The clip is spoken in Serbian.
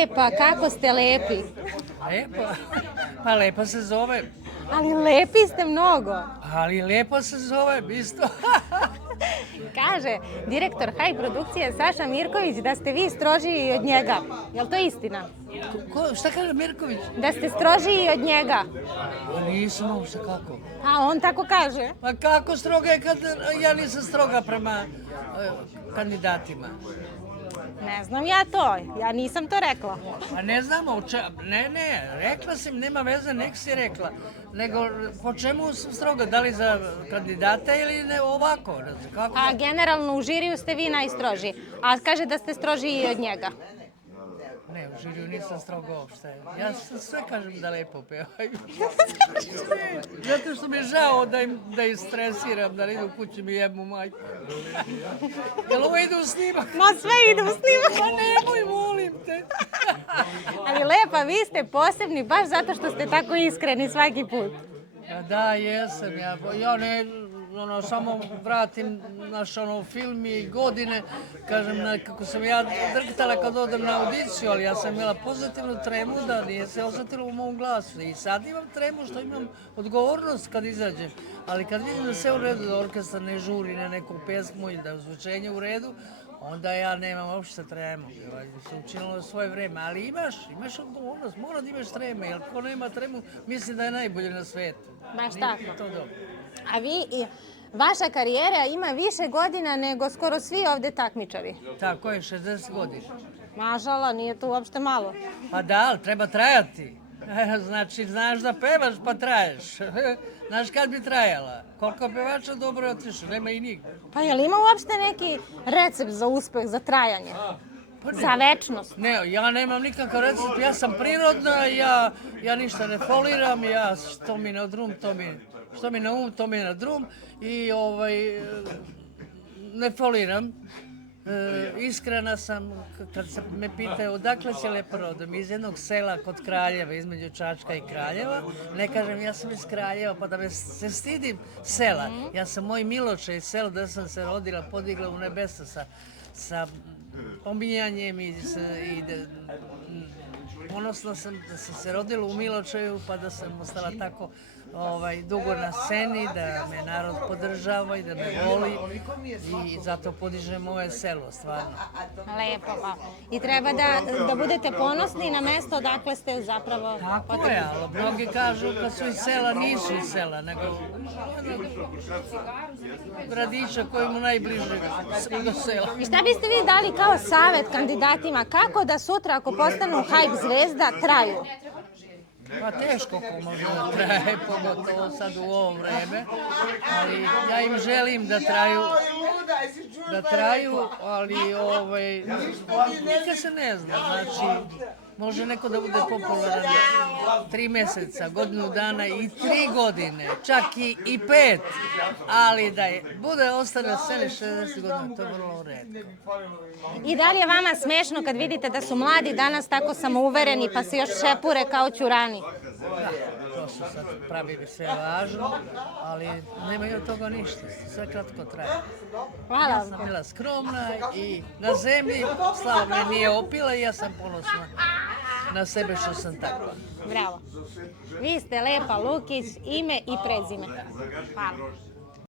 Lepa, kako ste lepi. Lepo? Pa lepo se zove. Ali lepi ste mnogo. Ali lepo se zove, isto. Kaže direktor High produkcije Saša Mirković da ste vi strožiji od njega. Je li to istina? Šta kaže Mirković? Da ste strožiji od njega. Pa nisam uopšte kako. A on tako kaže. Pa kako stroga je kad ja nisam stroga prema kandidatima? Ne znam ja to, ja nisam to rekla. Pa ne znamo, rekla sam, nema veze, nek si rekla. Nego, po čemu sam stroga? Da li za kandidata ili ne ovako? Kako? A generalno u žiriju ste vi najstrožiji, a kaže da ste strožiji od njega. Ne, u žiriju nisam stroga uopšte. Ja sve kažem da lepo pevaju. Zato što mi je žao da ih stresiram, da ne idu kući mi jebmu majku. Jel ovo ide u snimak? Ma sve ide u snimak. Pa nemoj, molim te. Ali lepa, vi ste posebni baš zato što ste tako iskreni svaki put. Da, jesam. Ja ne, samo vratim naš film i godine, kažem, kako sam ja drhtala kad odem na audiciju, ali ja sam imala pozitivnu tremu da nije se osjetilo u mom glasu. I sad imam tremu što imam odgovornost kad izađem, ali kad vidim da sve u redu, da orkestar ne žuri na neku pesmu ili da je zvučenje u redu, onda ja nemam uopšte tremu. Se učinilo svoje vreme, ali imaš odgovornost, mora da imaš treme, jer ko nema tremu misli da je najbolje na svetu. Baš tako. To dobro. A vaša karijera ima više godina nego skoro svi ovde takmičari. Tako je, 60 godina. Mažala, nije to uopšte malo. Pa da, ali treba trajati. Znači, znaš da pevaš pa traješ. Znaš kad bi trajala? Koliko pevača dobro je otišao, nema i nigde. Pa je li ima uopšte neki recept za uspeh, za trajanje? Za večnost? Ne, ja nemam nikakav recept, ja sam prirodna, ja ništa ne foliram, što mi na drum, što mi na um, to mi na drum i ne foliram. Iskrena sam, kad se me pitaju odakle si lepo rodom, iz jednog sela kod Kraljeva, između Čačka i Kraljeva. Ne kažem ja sam iz Kraljeva pa da se stidim sela. Ja sam moj Miloče iz sela da sam se rodila, podigla u nebesa sa pominjanjem i ponosna sam da sam se rodila u Miločeju pa da sam ostala tako dugo na sceni, da me narod podržava i da me voli i zato podižem moje selo, stvarno. Lepo, pa. I treba da budete ponosni na mesto odakle ste zapravo... Tako je, ali mnogi kažu kad su iz sela, nisu iz sela, nego gradića koji mu najbliže do sela. I šta biste vi dali kao savet kandidatima kako da sutra ako postanu hype zvezda traju? Pa teško ko može da traje, pogotovo sad u ovo vreme, ali ja im želim da traju, ali nikad se ne zna, znači može neko da bude popularan 3 meseca, godinu dana i 3 godine, čak i 5, ali da ostane na sceni 60 godina, to je vrlo redko. I da li je vama smešno kad vidite da su mladi danas tako samouvereni pa se još šepure kao ćurani? Da, to su sad pravili sve važno, ali nemaju od toga ništa, sve kratko traje. Hvala. Ja sam bila skromna i na zemlji slava me nije opila i ja sam ponosna na sebe što sam takva. Bravo. Vi ste Lepa Lukić, ime i prezime. Hvala.